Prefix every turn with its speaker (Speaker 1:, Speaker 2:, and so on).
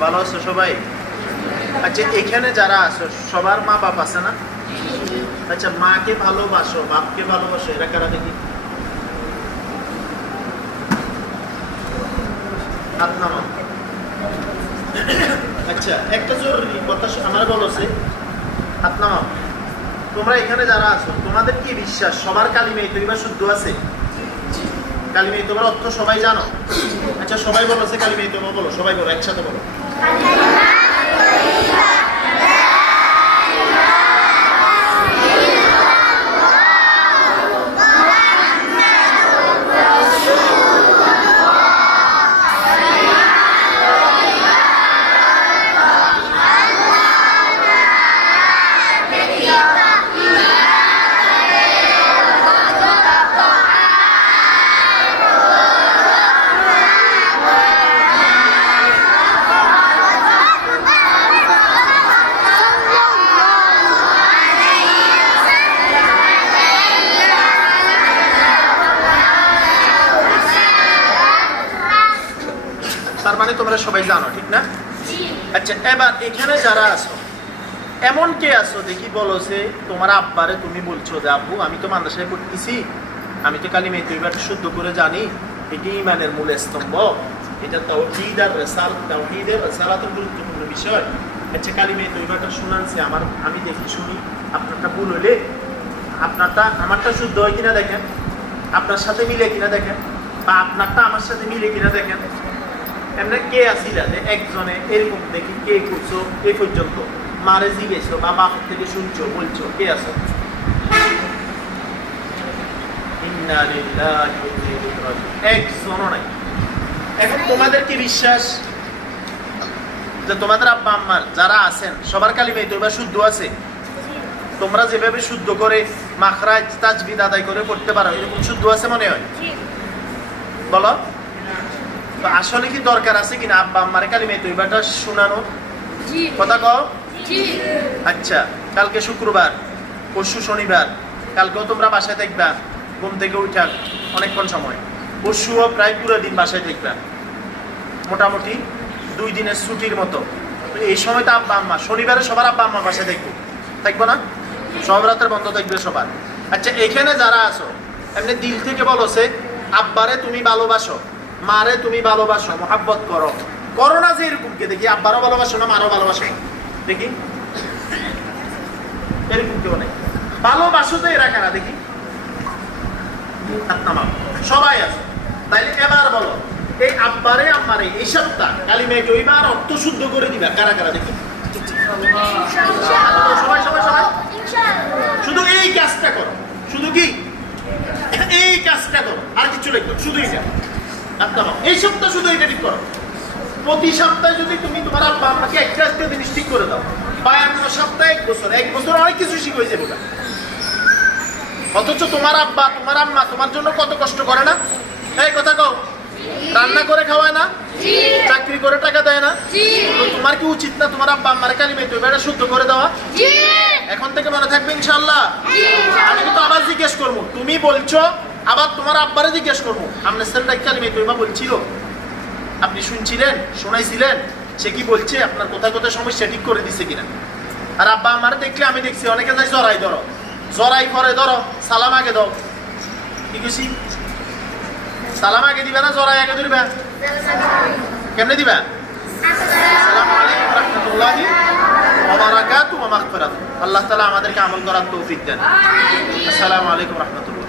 Speaker 1: ভালো আছো সবাই? আচ্ছা এখানে যারা আছো, সবার মা বাপ আছে না? আচ্ছা মাকে ভালোবাসো, বাপকে ভালোবাসো, এরা কারা দেখি? আচ্ছা একটা জরুরি কথা আমার বলছে হাত তোমরা এখানে যারা আছো, তোমাদের কি বিশ্বাস? সবার কালিমে তৈবা শুদ্ধ আছে? কালিমে তোমার অর্থ সবাই জানো? আচ্ছা সবাই বলো, সে কালিমে তোমার বলো, সবাই বলো, একসাথে বলো। মানে তোমরা সবাই জানো ঠিক না? আচ্ছা এবার এখানে যারা আছো এমন কে আছো দেখি বলো যে তোমার আব্বারে তুমি বলছো যে আব্বু আমি তো মাদ্রাসায় পড়তেছি। আমি তো কালি মেয়েটা শুদ্ধ করে জানি। এটি ইমানের মূল স্তম্ভ। এটা তৌহিদ আর রেসাল তৌহিদের রেসালাতের গুরুত্বপূর্ণ বিষয়। আচ্ছা কালি মেয়ে তৈবাটা শোনানছে। আমার আমি দেখি শুনি। আপনারটা ভুল হইলে আপনারটা আমারটা শুদ্ধ হয় কিনা দেখেন। আপনার সাথে মিলে কিনা দেখেন। বা আপনারটা আমার সাথে মিলে কিনা দেখেন। এমনি কে আসিলা যে একজনে এরকম দেখি কে করছ এ পর্যন্ত? মারে জিগেছো বা বাপ থেকে শুনছো বলছো কে রাজিউন। একজনও নাই। এখন তোমাদের কি বিশ্বাস? যে তোমাদের আব্বা আম্মার যারা আছেন সবার কালিমে তোবা শুদ্ধ আছে। তোমরা যেভাবে শুদ্ধ করে মাখরাজ তাজবিদ আদায় করে পড়তে পারো এরকম শুদ্ধ আছে মনে হয়? বলো। তো আসলে কি দরকার আছে কিনা? আব্বা আম্মার কালিমে তৈবাটা শোনানো। কথা কও। আচ্ছা কালকে শুক্রবার পরশু শনিবার কালকেও তোমরা বাসায় থাকবা ঘুম থেকে উঠা অনেকক্ষণ সময়। পরশুও প্রায় পুরো দিন বাসায় থাকবা। মোটামুটি দুই দিনের ছুটির মতো। এই সময় তো আব্বা আম্মা শনিবারে সবার আব্বা আম্মা বাসায় থাকব। থাকব না? সব রাতের বন্ধ থাকবে সবার। আচ্ছা এখানে যারা আছো এমনি দিল থেকে বলো সে আব্বারে তুমি ভালোবাসো। মারে তুমি ভালোবাসো মহাব্বত করো। করো না যে এরকম কে দেখি আব্বারও ভালোবাসো না মারও ভালোবাসো। দেখি। এরকম কেউ নেই। ভালোবাসো তো এরা কারা দেখি। সবাই আছে। তাইলে এবার বলো এই আব্বারে আম্মারে এই সপ্তাহ কালী মেয়েকে ওইবার অর্থ শুদ্ধ করে দিবা কারা কারা দেখি। সবাই সবাই সবাই। শুধু এই কাজটা করো। শুধু কি? এই কাজটা করো। আর কিছু লিখো শুধু এটা এই সপ্তাহ শুধু এটা ঠিক করো। প্রতি সপ্তাহে যদি তুমি তোমার আব্বা আম্মাকে একটা একটা জিনিস ঠিক করে দাও বায়ান্ন সপ্তাহে এক বছর এক বছর অনেক কিছু শিখ হয়ে যাবে অথচ তোমার আব্বা তোমার আম্মা তোমার জন্য কত কষ্ট করে না? এই কথা কও। রান্না করে খাওয়ায় না? চাকরি করে টাকা দেয় না? তোমার কি উচিত না তোমার আব্বা আম্মার কালিমে তো এটা শুদ্ধ করে দেওয়া? এখন থেকে মনে থাকবে ইনশাল্লাহ আমি তো আবার জিজ্ঞেস করব তুমি বলছো আবার তোমার আব্বারে জিজ্ঞেস করব আপনার কালিমে বলছিল? আপনি শুনছিলেন শোনাইছিলেন সে কি বলছে আপনার কোথায় কোথায় সমস্যা ঠিক করে দিছে কিনা? আর আব্বা আমার দেখলে আমি দেখছি অনেকে যাই জরাই ধরো জরাই করে ধরো সালাম আগে দাও। কি কইছি? সালাম আগে দিবে না জরাই আগে ধরবে? কেমনে দিবা? আসসালামু আলাইকুম রহমতুল্লাহি ওয়া বারাকাতুহু ওয়া মাগফিরাতুহু। আল্লাহ তাআলা আমাদেরকে আমল করার তৌফিক দেন। আসসালামু আলাইকুম রহমতুল্লাহ।